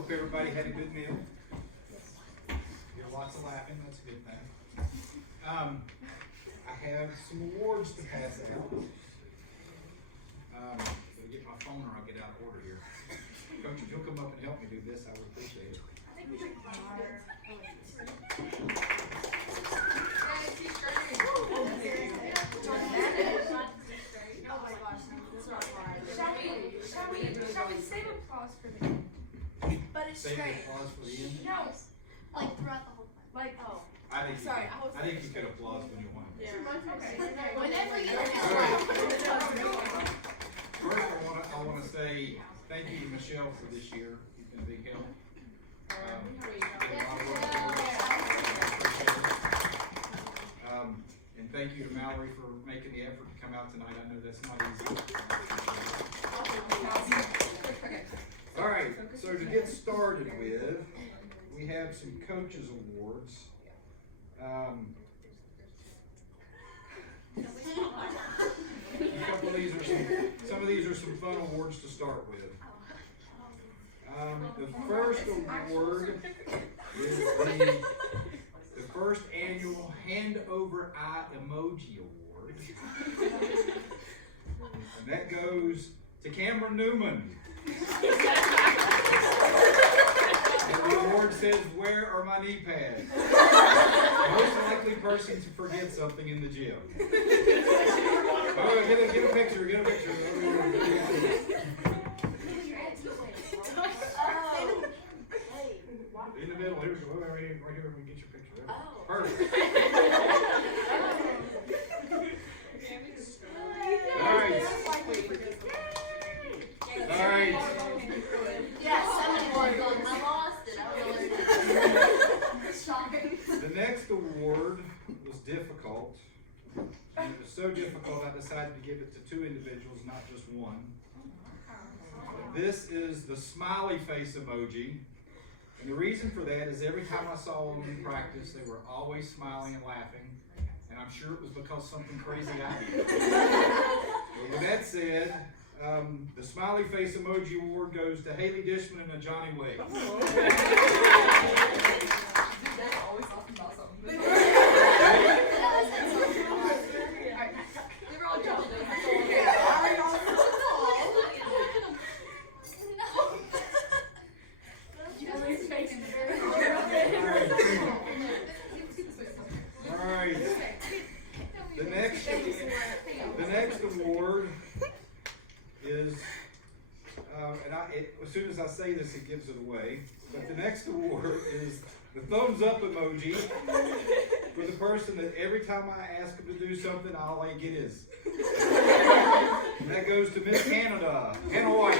hope everybody had a good meal. Did lots of laughing, that's a good thing. I have some awards to pass out. Gotta get my phone or I'll get out of order here. Coach, if you'll come up and help me do this, I would appreciate it. I think we should Oh my gosh, this is not hard. Shall we save applause for the end? But it's Save straight. the applause for the end. No. Like throughout the whole thing. Like, oh. I think Sorry, I think you could applause when you want. Yeah. Okay. Whenever you First, I want to say thank you to Michelle for this year. You've been a big help. And thank you to Mallory for making the effort to come out tonight. I know that's not easy. All right, so to get started with, we have some coaches awards. Some of these are some fun awards to start with. The first award is the first annual Hand Over Eye Emoji Award. And that goes to Cameron Newman. And the award says, "Where are my knee pads?" Most likely person to forget something in the gym. Oh, get a picture, get a picture. In the middle, here we go. Right here, we get your picture. Oh. Perfect. All right. All right. Yeah, 71. I lost it. The next award was difficult. And it was so difficult I decided to give it to two individuals, not just one. This is the smiley face emoji. And the reason for that is every time I saw them in practice, they were always smiling and laughing. And I'm sure it was because something crazy I did. But with that said, the smiley face emoji award goes to Haley Dishman and Johnny Way. Always talking about something. They were all jumping. Alright. The next award is, as soon as I say this, it gives it away. But the next award is the thumbs up emoji for the person that every time I ask them to do something, all I get is. And that goes to Miss Canada, Hannah White.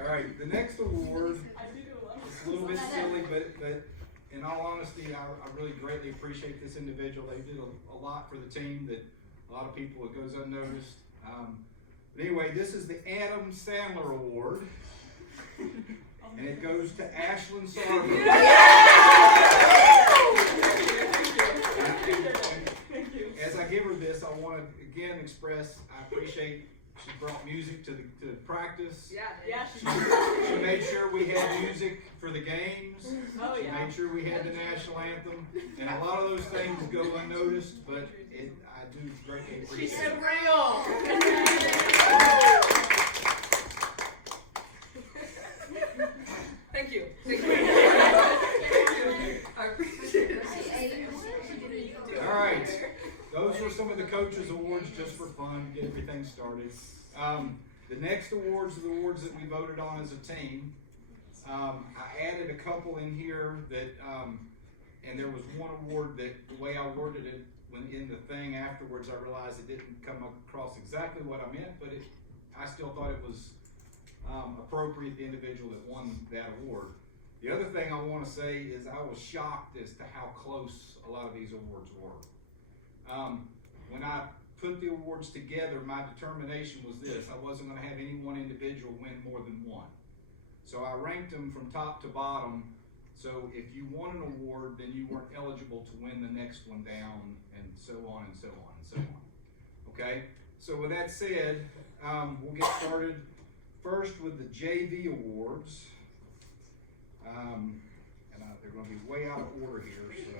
Alright, the next award is a little bit silly, but in all honesty, I really greatly appreciate this individual. They did a lot for the team that a lot of people, it goes unnoticed. But anyway, this is the Adam Sandler Award, and it goes to Ashlyn Sarver. As I give her this, I want to again express I appreciate she brought music to the practice. Yeah. She made sure we had music for the games. Oh, She made sure we had the national anthem. And a lot of those things go unnoticed, but I do greatly appreciate She's it. so real. Thank you. I appreciate it. All right. Those were some of the coaches' awards just for fun, get everything started. The next awards are the awards that we voted on as a team. I added a couple in here that, and there was one award that the way I worded it when in the thing afterwards, I realized it didn't come across exactly what I meant, but I still thought it was appropriate, the individual that won that award. The other thing I want to say is I was shocked as to how close a lot of these awards were. When I put the awards together, my determination was this: I wasn't going to have any one individual win more than one. So I ranked them from top to bottom. So if you won an award, then you weren't eligible to win the next one down, and so on and so on and so on. Okay? So with that said, we'll get started first with the JV awards. And they're going to be way out of order here. So.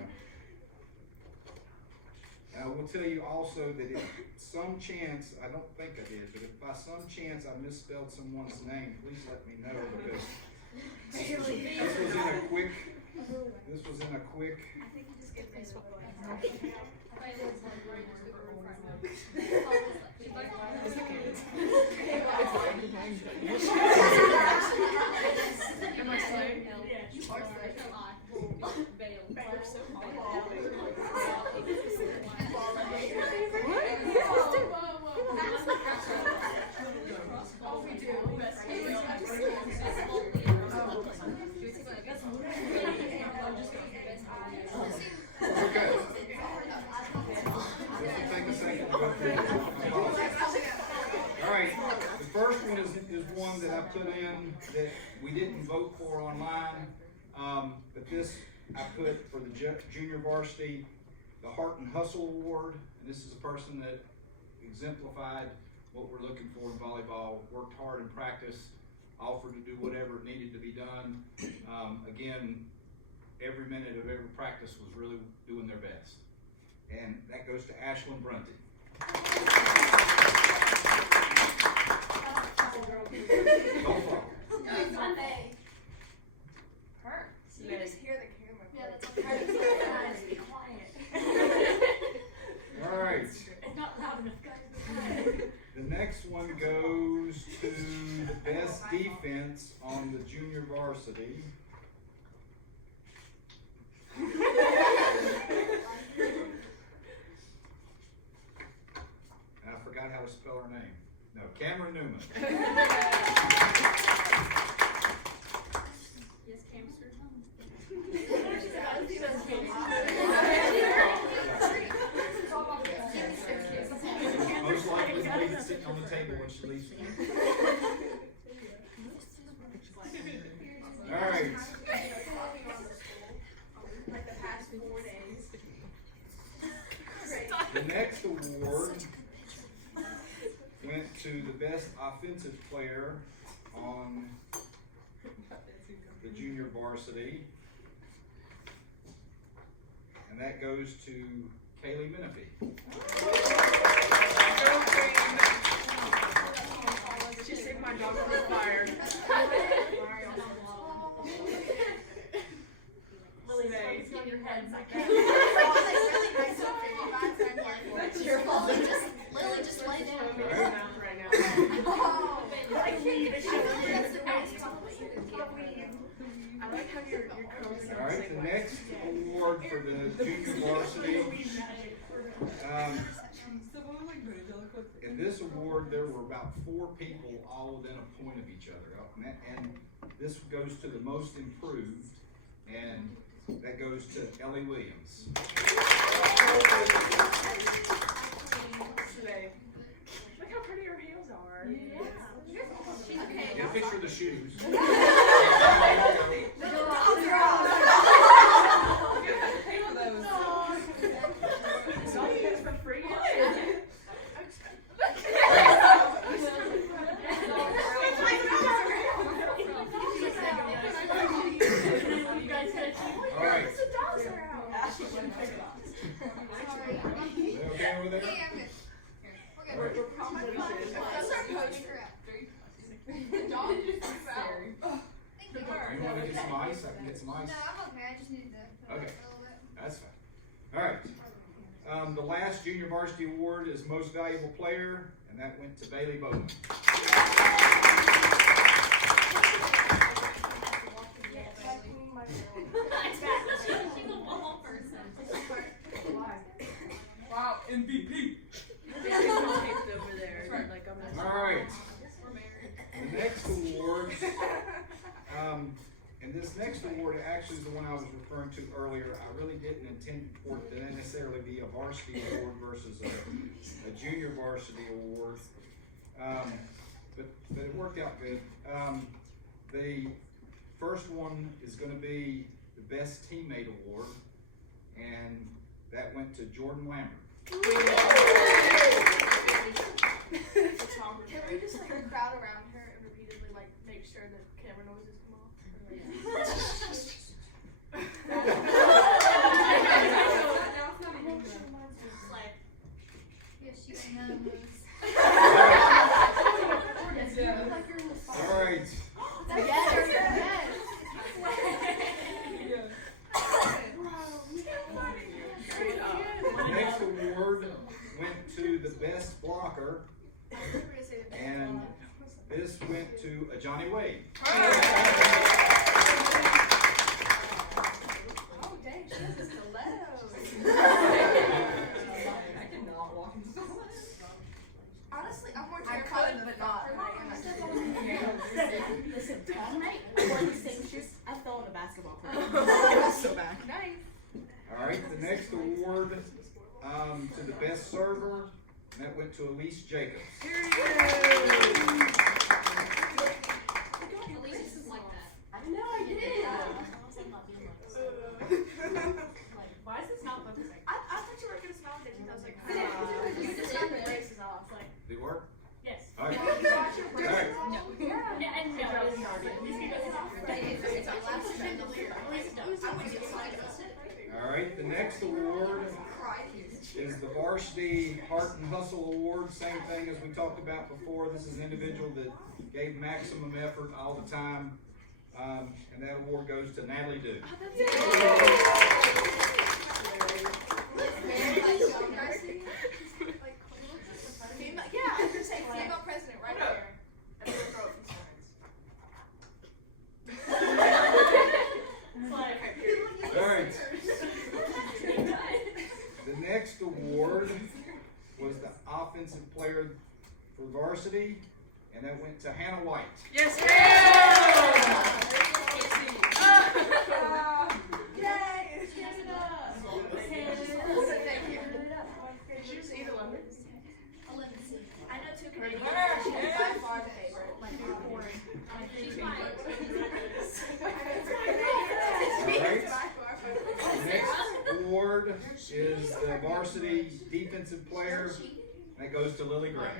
And I will tell you also that if some chance, I don't think I did, but if by some chance I misspelled someone's name, please let me know, because this was in a quick. I think you just get this one. Am I saying? You are Okay. Just to take a second to go through this. All right, the first one is one that I put in that we didn't vote for online, but this I put for the junior varsity, the Heart and Hustle Award, and this is a person that exemplified what we're looking for in volleyball, worked hard in practice, offered to do whatever needed to be done. Again, every minute of every practice was really doing their best. And that goes to Ashlyn Brunty. Go for it. Sunday. Her. You can just hear the camera. Yeah, that's Her. okay. Be quiet. All right. It's not loud enough, guys. The next one goes to the best defense on the junior varsity. And I forgot how to spell her name. No, Cameron Newman. Yes, Camster. Most likely to be sitting on the table when she leaves. All right. Like the past 4 days. The next award went to the best offensive player on the junior varsity. And that goes to Kaylee Menifee. She saved my dog from the fire. Lily, it's on your head. That's your fault. Lily, just lay down. All right. Right now. I can't even show you. I like how your curls are All right, the next award for the junior varsity. In this award, there were about 4 people all within a point of each other. And this goes to the most improved, and that goes to Ellie Williams. Look how pretty her heels are. Get a picture of the shoes. Pay for those. It's all you for free. All right. Okay over there? Yeah, I'm good. We're All good. right. That's our coach correct. Thank you. You want to get some ice? I can get some ice. No, I'm okay. I just needed to put Okay. it a little bit. That's fine. All right. The last junior varsity award is most valuable player, and that went to Bailey Bowman. Wow, MVP. Over there. Like I'm All right. The next award, and this next award actually is the one I was referring to earlier. I really didn't intend for it to necessarily be a varsity award versus a junior varsity award. But it worked out good. The first one is going to be the Best Teammate Award, and that went to Jordan Lambert. Can we just like crowd around her and repeatedly like make sure that camera noises come off? Yeah, she knows. All right. The next award went to the Best Blocker, and this went to Johnny Wade. Oh dang, she has a stiletto. I cannot walk into someone. Honestly, I'm more terrified of the not than I am. Listen, all night I wore these same shoes. I fell in a basketball court. So bad. Nice. All right, the next award to the Best Server, and that went to Elise Jacobs. Elise is like that. I know I did. Why is this not focusing? I thought you were gonna smile at me. I was like, You just knocked the braces off. Like, Did it work? Yes. All right. you got your braces Alright. off? No. Yeah, and no, it's not. All right, the next award is the Varsity Heart and Hustle Award. Same thing as we talked about before. This is an individual that gave maximum effort all the time. And that award goes to Natalie Duke. Yeah, I was gonna say female president right there. And then throw it from All right. The next award was the Offensive Player for Varsity, and that went to Hannah White. Yes, Yay! Thank you. Did you just eat a lemon? I know two Canadians. She's by far the favorite. Like, you're boring. She's mine. The next award is the Varsity Defensive Player, and that goes to Lily Gray.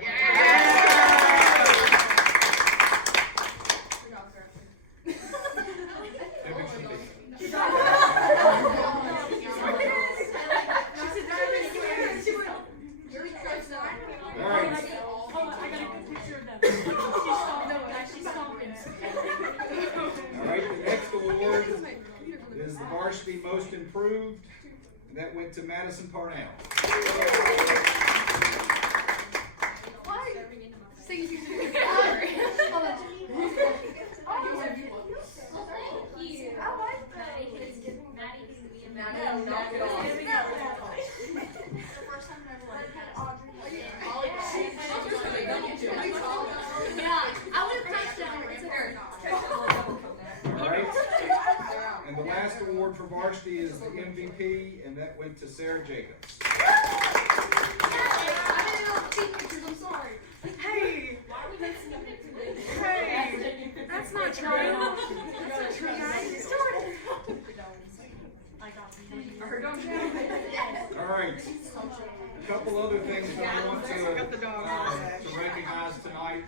All right. Hold on, I got a good picture of them. She's stomping. All right, the next award is the Varsity Most Improved, and that went to Madison Parnell. All right, and the last award for Varsity is the MVP, and that went to Sarah Jacobs. Hey! Hey! That's not true. That's true, guys. I heard don't you? All right, a couple other things that I want to recognize tonight.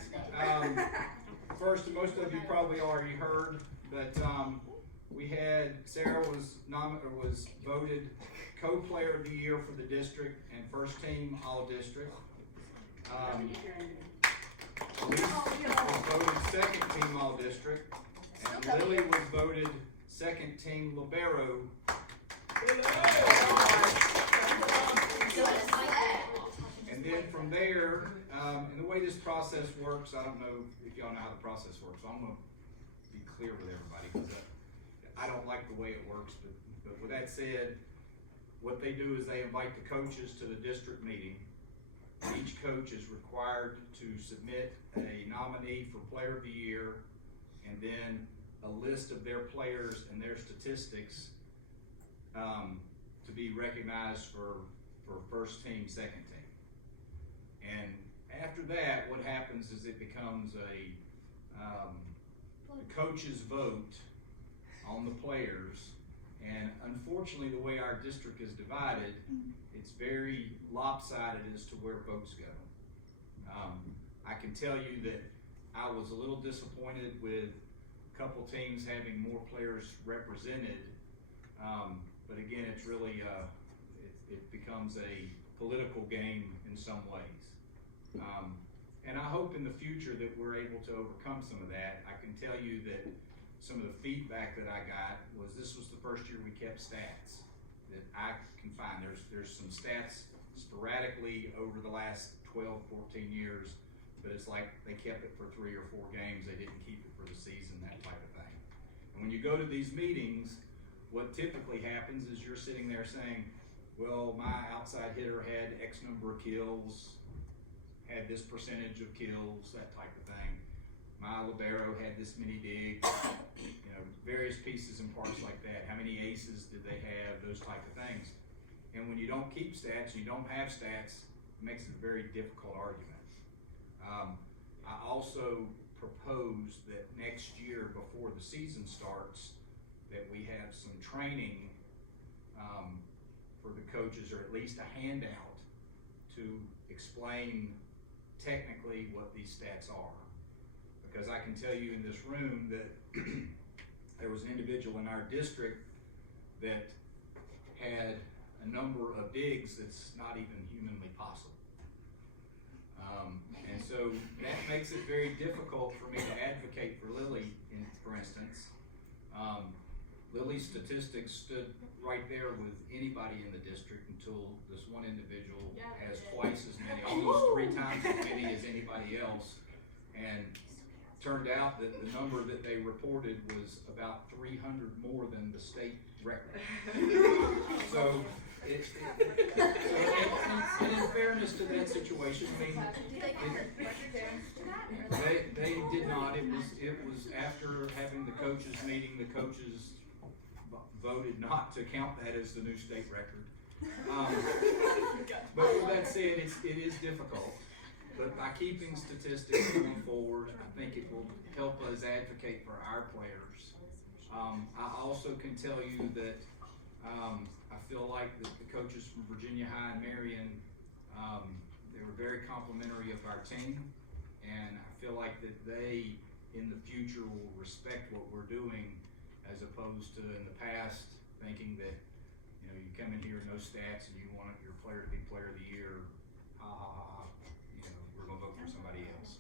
First, most of you probably already heard, but we had Sarah was voted co-player of the year for the district and first team all district. Elise was voted second team all district, and Lily was voted second team libero. And then from there, and the way this process works, I don't know if y'all know how the process works, so I'm going to be clear with everybody because I don't like the way it works. But with that said, what they do is they invite the coaches to the district meeting. Each coach is required to submit a nominee for Player of the Year, and then a list of their players and their statistics to be recognized for first team, second team. And after that, what happens is it becomes a coach's vote on the players. And unfortunately, the way our district is divided, it's very lopsided as to where votes go. I can tell you that I was a little disappointed with a couple teams having more players represented, but again, it's really it becomes a political game in some ways. And I hope in the future that we're able to overcome some of that. I can tell you that some of the feedback that I got was this was the first year we kept stats that I can find. There's some stats sporadically over the last 12, 14 years, but it's like they kept it for 3 or 4 games. They didn't keep it for the season, that type of thing. And when you go to these meetings, what typically happens is you're sitting there saying, well, my outside hitter had X number of kills, had this percentage of kills, that type of thing. My libero had this many digs, you know, various pieces and parts like that. How many aces did they have? Those type of things. And when you don't keep stats, you don't have stats, it makes it a very difficult argument. I also propose that next year, before the season starts, that we have some training for the coaches, or at least a handout to explain technically what these stats are. Because I can tell you in this room that there was an individual in our district that had a number of digs that's not even humanly possible. And so that makes it very difficult for me to advocate for Lily, for instance. Lily's statistics stood right there with anybody in the district until this one individual has twice as many, almost 3 times as many as anybody else. And turned out that the number that they reported was about 300 more than the state record. So, and in fairness to that situation, I mean, they did not. It was after having the coaches meeting, the coaches voted not to count that as the new state record. But with that said, it is difficult. But by keeping statistics going forward, I think it will help us advocate for our players. I also can tell you that I feel like the coaches from Virginia High and Marion, they were very complimentary of our team, and I feel like that they, in the future, will respect what we're doing, as opposed to in the past thinking that, you know, you come in here, no stats, and you want your player to be player of the year. Ha ha ha. You know, we're gonna vote for somebody else.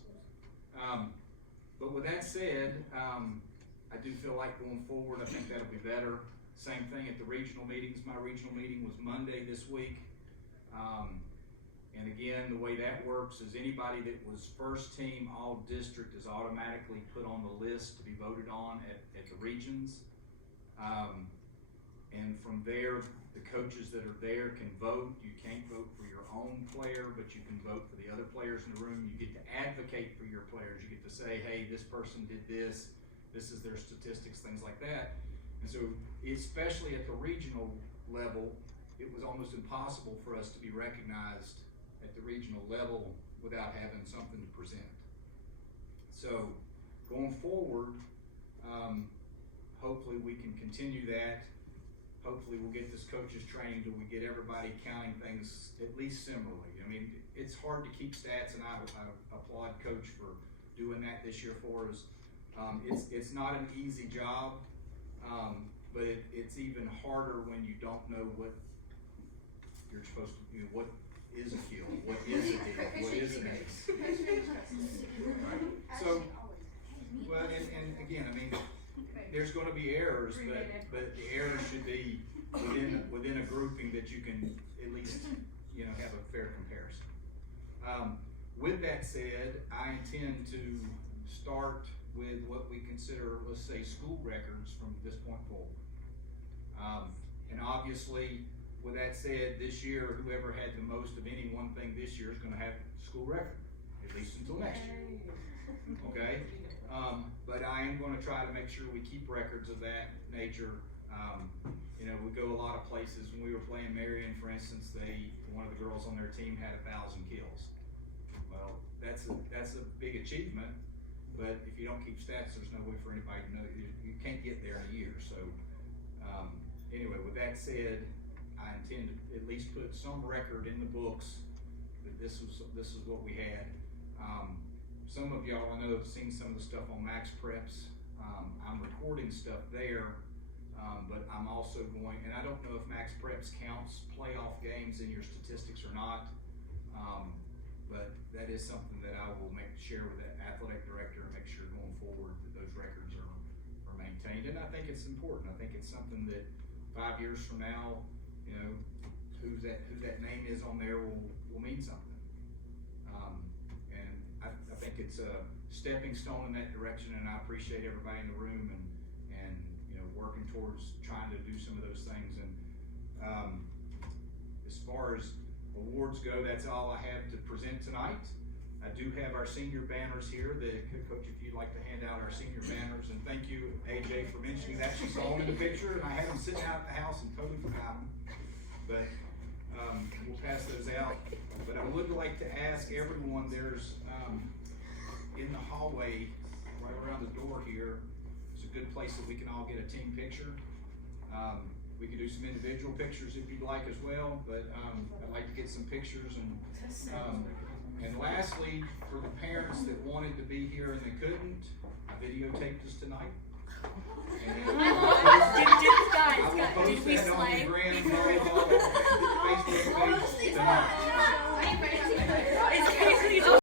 But with that said, I do feel like going forward, I think that'll be better. Same thing at the regional meetings. My regional meeting was Monday this week. And again, the way that works is anybody that was first team all district is automatically put on the list to be voted on at the regions. And from there, the coaches that are there can vote. You can't vote for your own player, but you can vote for the other players in the room. You get to advocate for your players. You get to say, hey, this person did this. This is their statistics, things like that. And so, especially at the regional level, it was almost impossible for us to be recognized at the regional level without having something to present. So, going forward, hopefully we can continue that. Hopefully we'll get this coaches training till we get everybody counting things at least similarly. I mean, it's hard to keep stats, and I applaud Coach for doing that this year for us. It's not an easy job, but it's even harder when you don't know what you're supposed to do. What is a kill? What is a dig? What is an ace? Right? So, well, and again, I mean, there's going to be errors, but the errors should be within a grouping that you can at least, you know, have a fair comparison. With that said, I intend to start with what we consider, let's say, school records from this point forward. And obviously, with that said, this year, whoever had the most of any one thing this year is going to have school record, at least until next year. Okay? But I am going to try to make sure we keep records of that nature. You know, we go a lot of places. When we were playing Marion, for instance, one of the girls on their team had 1,000 kills. Well, that's a big achievement, but if you don't keep stats, there's no way for anybody to know. You can't get there in a year. So anyway, with that said, I intend to at least put some record in the books that this is what we had. Some of y'all I know have seen some of the stuff on Max Preps. I'm recording stuff there, but I'm also going, and I don't know if Max Preps counts playoff games in your statistics or not, but that is something that I will share with the athletic director and make sure going forward that those records are maintained. And I think it's important. I think it's something that 5 years from now, you know, who that name is on there will mean something. And I think it's a stepping stone in that direction, and I appreciate everybody in the room and you know, working towards trying to do some of those things. And as far as awards go, that's all I have to present tonight. I do have our senior banners here. Coach, if you'd like to hand out our senior banners, and thank you, AJ, for mentioning that. She saw them in the picture, and I had them sitting out at the house and totally forgot them. But we'll pass those out. But I would like to ask everyone, there's in the hallway, right around the door here, it's a good place that we can all get a team picture. We could do some individual pictures if you'd like as well, but I'd like to get some pictures. And lastly, for the parents that wanted to be here and they couldn't, I videotaped us tonight. And I will post that on the Grand Volleyball Facebook page tonight. It's basically